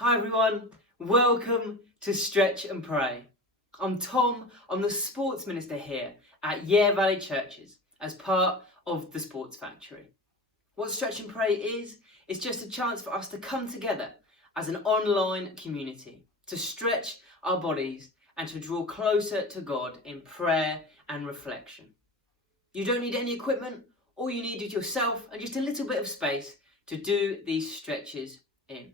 Hi everyone, welcome to Stretch and Pray. I'm Tom, I'm the Sports Minister here at Yare Valley Churches as part of the Sports Factory. What Stretch and Pray is, it's just a chance for us to come together as an online community, to stretch our bodies and to draw closer to God in prayer and reflection. You don't need any equipment, all you need is yourself and just a little bit of space to do these stretches in.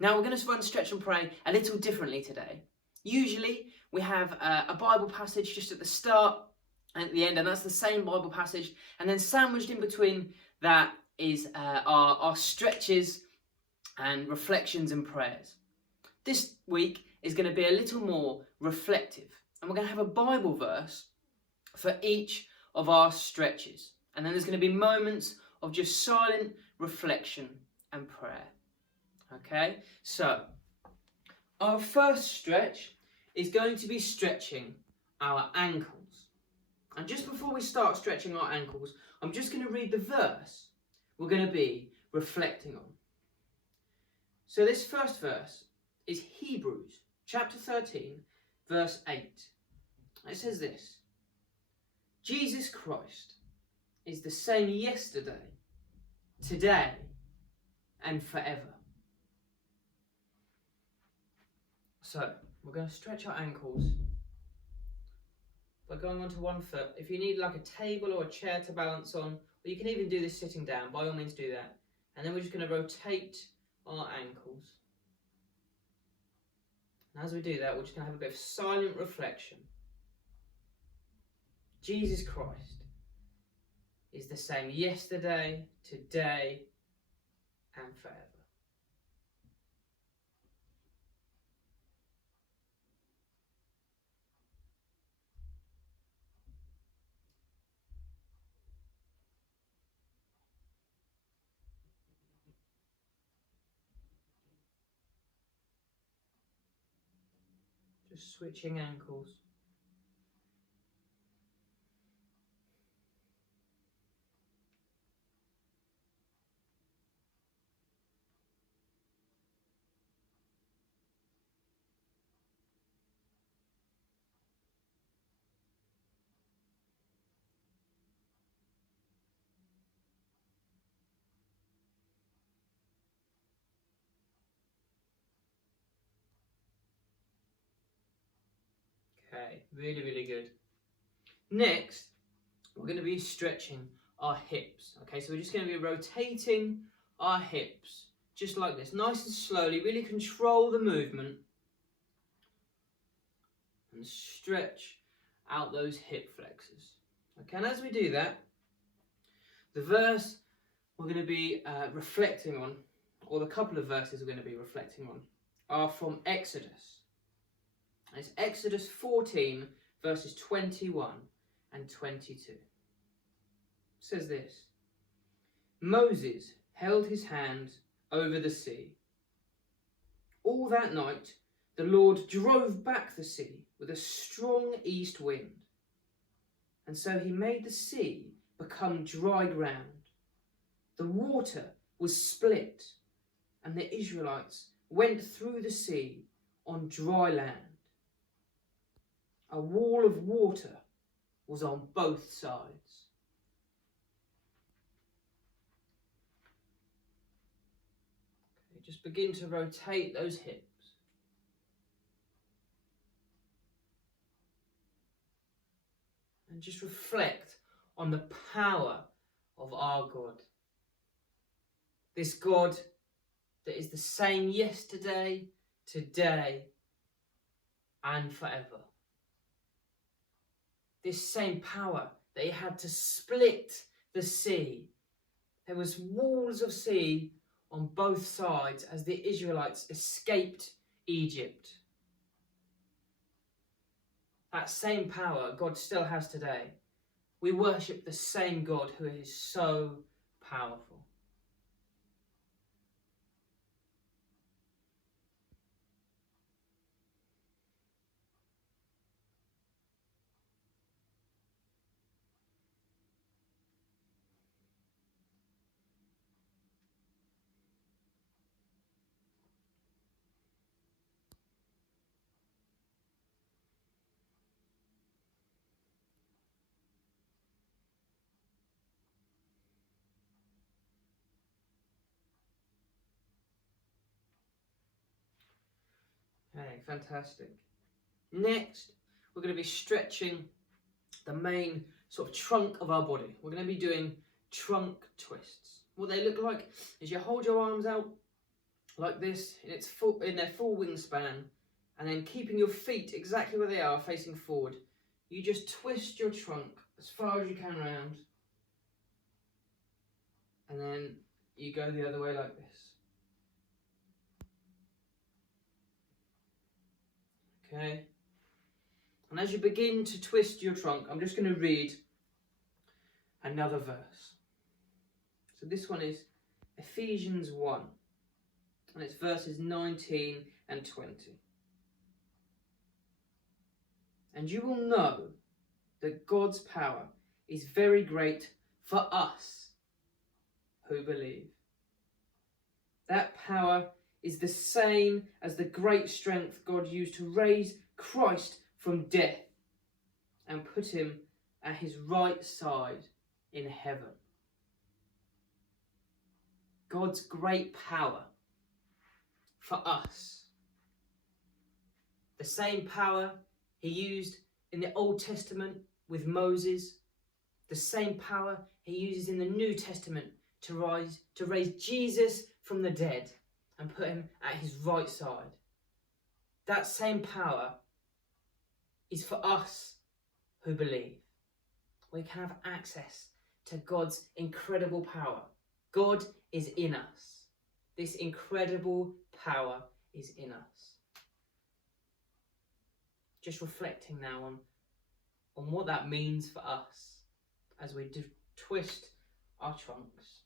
Now we're going to run Stretch and Pray a little differently today. Usually we have a Bible passage just at the start and at the end, and that's the same Bible passage, and then sandwiched in between that is our stretches and reflections and prayers. This week is going to be a little more reflective, and we're going to have a Bible verse for each of our stretches, and then there's going to be moments of just silent reflection and prayer. Okay, so our first stretch is going to be stretching our ankles. And just before we start stretching our ankles, I'm just going to read the verse we're going to be reflecting on. So this first verse is Hebrews chapter 13, verse 8. It says this: Jesus Christ is the same yesterday, today, and forever. So, we're going to stretch our ankles by going onto one foot. If you need like a table or a chair to balance on, or you can even do this sitting down, by all means do that. And then we're just going to rotate our ankles. And as we do that, we're just going to have a bit of silent reflection. Jesus Christ is the same yesterday, today, and forever. Just switching ankles. Okay, really good. Next, we're going to be stretching our hips. Okay, so we're just going to be rotating our hips just like this, nice and slowly. Really control the movement and stretch out those hip flexors. Okay, and as we do that, the verse we're going to be reflecting on, or the couple of verses we're going to be reflecting on, are from Exodus. It's Exodus 14, verses 21 and 22. It says this: Moses held his hand over the sea. All that night, the Lord drove back the sea with a strong east wind. And so he made the sea become dry ground. The water was split, and the Israelites went through the sea on dry land. A wall of water was on both sides. Okay, just begin to rotate those hips. And just reflect on the power of our God. This God that is the same yesterday, today, and forever. This same power that he had to split the sea. There was walls of sea on both sides as the Israelites escaped Egypt. That same power God still has today. We worship the same God who is so powerful. fantastic. Next, we're going to be stretching the main sort of trunk of our body. We're going to be doing trunk twists. What they look like is you hold your arms out like this in their full wingspan, and then keeping your feet exactly where they are, facing forward, you just twist your trunk as far as you can round, and then you go the other way like this. Okay? And as you begin to twist your trunk, I'm just going to read another verse. So this one is Ephesians 1, and it's verses 19 and 20. And you will know that God's power is very great for us who believe. That power is the same as the great strength God used to raise Christ from death and put him at his right side in heaven. God's great power for us. The same power he used in the Old Testament with Moses, the same power he uses in the New Testament to raise Jesus from the dead and put him at his right side. That same power is for us who believe. We can have access to God's incredible power. God is in us. This incredible power is in us. Just reflecting now on what that means for us as we twist our trunks.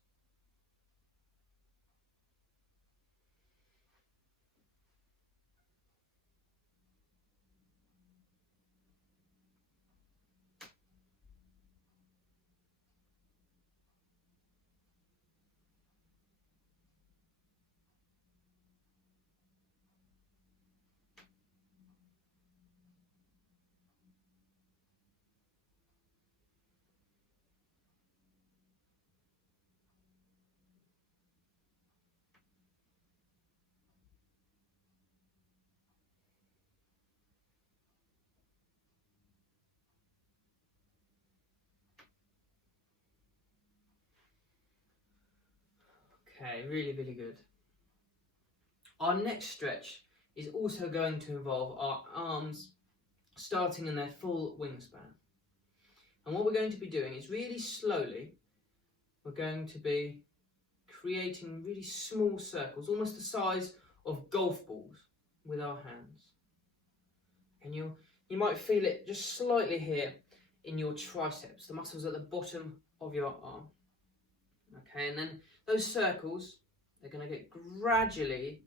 Okay, really, really good. Our next stretch is also going to involve our arms starting in their full wingspan. And what we're going to be doing is really slowly, we're going to be creating really small circles, almost the size of golf balls with our hands. And you might feel it just slightly here in your triceps, the muscles at the bottom of your arm. Okay, and then those circles, they're going to get gradually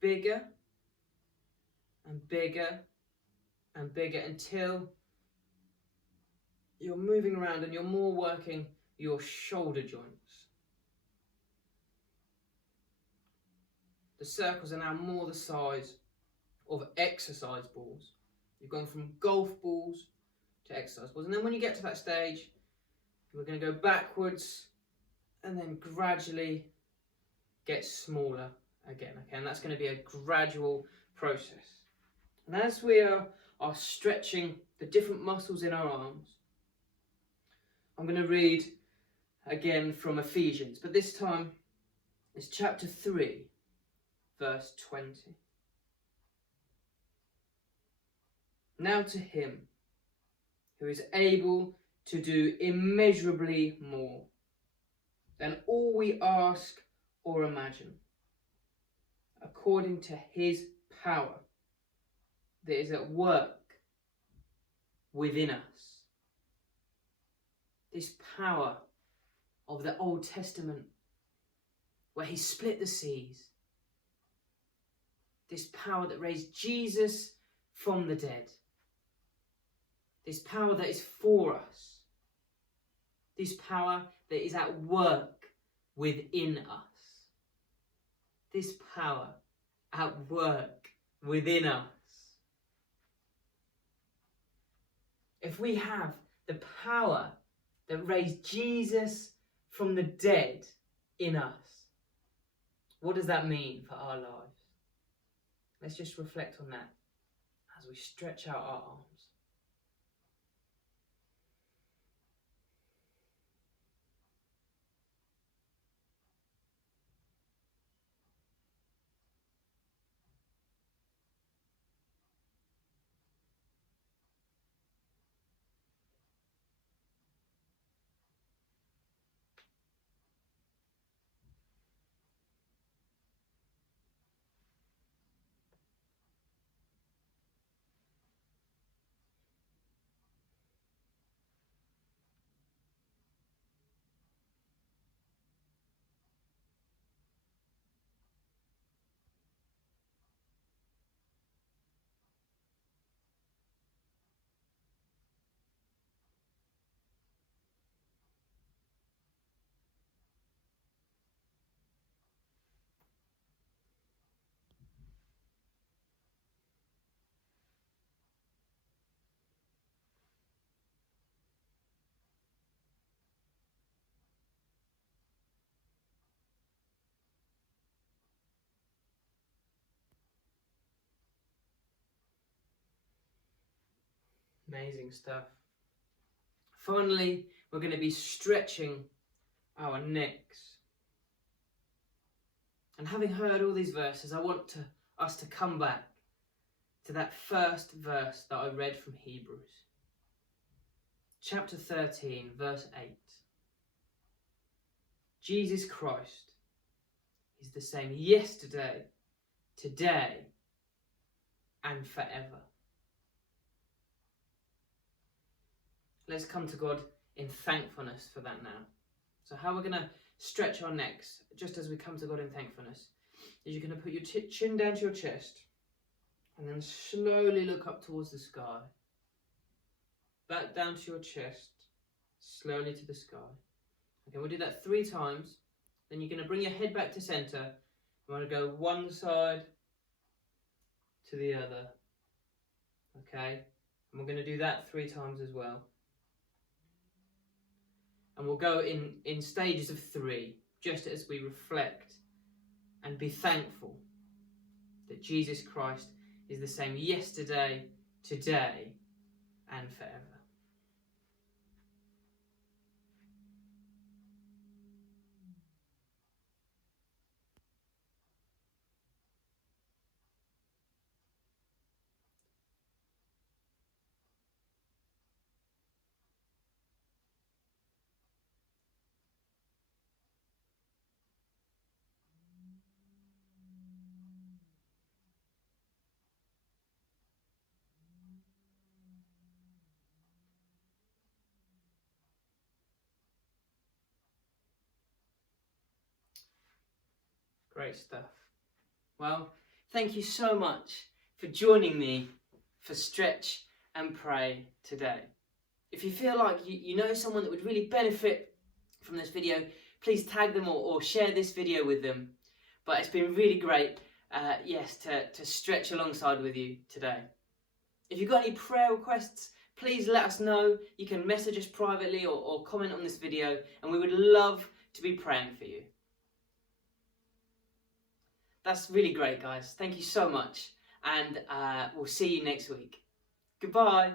bigger and bigger and bigger until you're moving around and you're more working your shoulder joints. The circles are now more the size of exercise balls. You've gone from golf balls to exercise balls. And then when you get to that stage, we're going to go backwards and then gradually get smaller again. Okay, and that's going to be a gradual process. And as we are stretching the different muscles in our arms, I'm going to read again from Ephesians, but this time it's chapter 3, verse 20. Now to him who is able to do immeasurably more than all we ask or imagine, according to his power that is at work within us. This power of the Old Testament, where he split the seas. This power that raised Jesus from the dead. This power that is for us. This power that is at work within us. This power at work within us. If we have the power that raised Jesus from the dead in us, what does that mean for our lives? Let's just reflect on that as we stretch out our arms. Amazing stuff. Finally, we're going to be stretching our necks. And having heard all these verses, I want us to come back to that first verse that I read from Hebrews. Chapter 13, verse 8. Jesus Christ is the same yesterday, today, and forever. Let's come to God in thankfulness for that now. So how we're going to stretch our necks, just as we come to God in thankfulness, is you're going to put your chin down to your chest, and then slowly look up towards the sky. Back down to your chest, slowly to the sky. Okay, we'll do that 3 times. Then you're going to bring your head back to centre. We're going to go one side to the other. Okay, and we're going to do that 3 times as well. And we'll go in stages of 3, just as we reflect and be thankful that Jesus Christ is the same yesterday, today, and forever. Great stuff. Well, thank you so much for joining me for Stretch and Pray today. If you feel like you know someone that would really benefit from this video, please tag them or share this video with them. But it's been really great, to stretch alongside with you today. If you've got any prayer requests, please let us know. You can message us privately or comment on this video, and we would love to be praying for you. That's really great, guys. Thank you so much, and we'll see you next week. Goodbye.